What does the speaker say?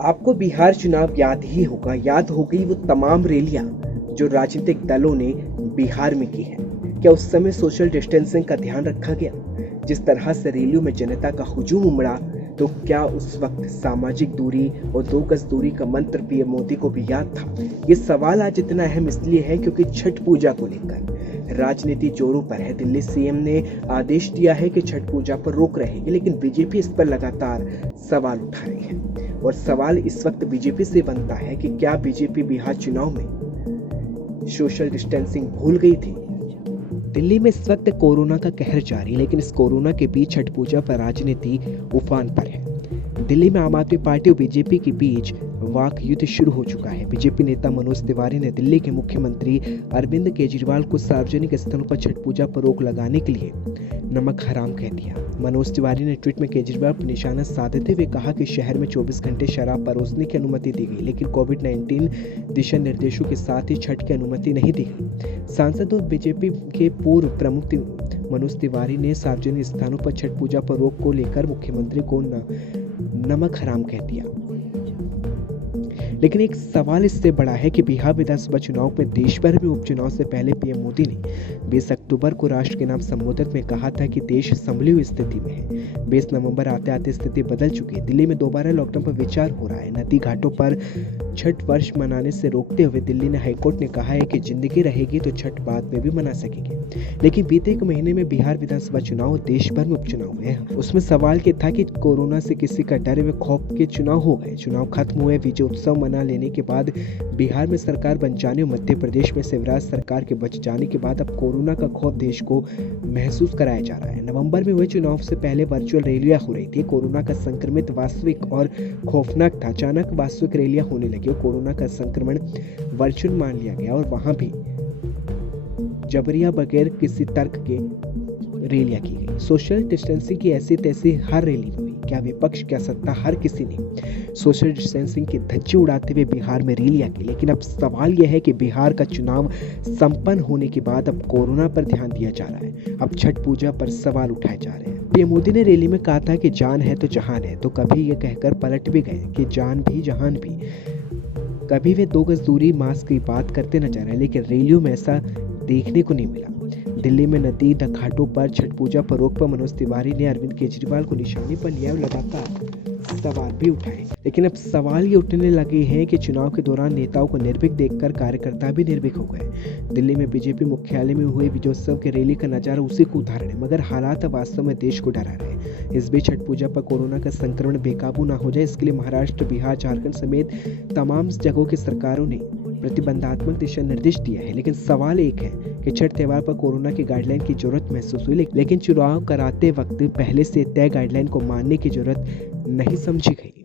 आपको बिहार चुनाव याद ही होगा, याद हो गई वो तमाम रैलियां जो राजनीतिक दलों ने बिहार में की हैं। क्या उस समय सोशल डिस्टेंसिंग का ध्यान रखा गया? जिस तरह से रैलियों में जनता का हुजूम उमड़ा, तो क्या उस वक्त सामाजिक दूरी और 2 गज दूरी का मंत्र पीएम मोदी को भी याद था? ये सवाल आज इतना अहम इसलिए है क्योंकि छठ पूजा को लेकर राजनीति जोरों पर है। दिल्ली सीएम ने आदेश दिया है कि छठ पूजा पर रोक रहेगी, लेकिन बीजेपी इस पर लगातार सवाल उठा रही है। और सवाल इस वक्त बीजेपी से बनता है कि क्या बीजेपी बिहार चुनाव में सोशल डिस्टेंसिंग भूल गई थी? दिल्ली में इस वक्त कोरोना का कहर जारी, लेकिन इस कोरोना के बीच छठ पूजा पर राजनीति उफान पर है। दिल्ली में आम आदमी पार्टी और बीजेपी के बीच वाक युद्ध शुरू हो चुका है। बीजेपी नेता मनोज तिवारी ने दिल्ली के मुख्यमंत्री अरविंद केजरीवाल को सार्वजनिक स्थलों पर छठ पूजा पर रोक लगाने के लिए नमक हराम कह दिया। मनोज तिवारी ने ट्वीट में केजरीवाल पर निशाना साधते हुए कहा कि शहर में 24 घंटे शराब परोसने की अनुमति दी गई, लेकिन कोविड-19 दिशा निर्देशों के साथ ही छठ की अनुमति नहीं दी गई। सांसद और बीजेपी के पूर्व प्रमुख मनोज तिवारी ने सार्वजनिक स्थानों पर छठ पूजा पर रोक को लेकर मुख्यमंत्री को नमक हराम कह दिया। लेकिन एक सवाल इससे बड़ा है कि बिहार विधानसभा चुनाव में देश भर में उपचुनाव से पहले पीएम मोदी ने 20 अक्टूबर को राष्ट्र के नाम संबोधित में कहा था कि देश संभली हुई स्थिति में है। 20 नवंबर आते आते स्थिति बदल चुकी है। दिल्ली में दोबारा लॉकडाउन पर विचार हो रहा है। नदी घाटों पर छठ वर्ष मनाने से रोकते हुए दिल्ली ने हाईकोर्ट ने कहा है कि जिंदगी रहेगी तो छठ बाद में भी मना सकेंगे। लेकिन बीते एक महीने में बिहार विधानसभा चुनाव देश भर में उपचुनाव हुए। उसमें सवाल ये था कि कोरोना से किसी का डर व खौफ के चुनाव हो गए। चुनाव खत्म हुए, विजय उत्सव मना लेने के बाद बिहार में सरकार बन जाने और मध्य प्रदेश में शिवराज सरकार के बच जाने के बाद अब कोरोना का खौफ देश को महसूस कराया जा रहा है। नवंबर में हुए चुनाव से पहले वर्चुअल रैलियां हो रही थी। कोरोना का संक्रमित वास्तविक और खौफनाक था। अचानक वास्तविक रैलियां होने लगी और कोरोना का संक्रमण वर्चुअल मान लिया गया और वहां भी जबरिया बगैर किसी तर्क के रैलियां की गई। सोशल डिस्टेंसिंग की ऐसी तैसी हर रैली में हुई। क्या विपक्ष, क्या सत्ता, हर किसी ने सोशल डिस्टेंसिंग के धज्जे उड़ाते हुए बिहार में रैलियां की। लेकिन अब सवाल यह है कि बिहार का चुनाव संपन्न होने के बाद अब कोरोना पर ध्यान दिया जा रहा है। अब छठ पूजा पर सवाल उठाए जा रहे हैं। पीएम मोदी ने रैली में कहा था कि जान है तो जहान है, तो कभी ये कहकर पलट भी गए कि जान भी जहान भी। कभी वे 2 गज दूरी, मास्क की बात करते नजर आए, लेकिन रैलियों में ऐसा देखने को नहीं मिला। दिल्ली में नदी घाटों पर छठ पूजा पर रोक पर मनोज तिवारी ने अरविंद केजरीवाल को निशाने पर लिया और लगातार सवाल भी उठाए। लेकिन अब सवाल ये उठने लगे हैं कि चुनाव के दौरान नेताओं को निर्भीक देखकर कार्यकर्ता भी निर्भीक हो गए। दिल्ली में बीजेपी मुख्यालय में हुए विजयोत्सव के रैली का नजारा उसी को उदाहरण है, मगर हालात वास्तव में देश को डरा रहे हैं। इस बीच छठ पूजा पर कोरोना का संक्रमण बेकाबू न हो जाए, इसके लिए महाराष्ट्र, बिहार, झारखंड समेत तमाम जगहों की सरकारों ने प्रतिबंधात्मक दिशा निर्देश दिया है। लेकिन सवाल एक है कि छठ त्योहार पर कोरोना की गाइडलाइन की जरूरत महसूस हुई, लेकिन चुनाव कराते वक्त पहले से तय गाइडलाइन को मानने की जरूरत नहीं समझी गई।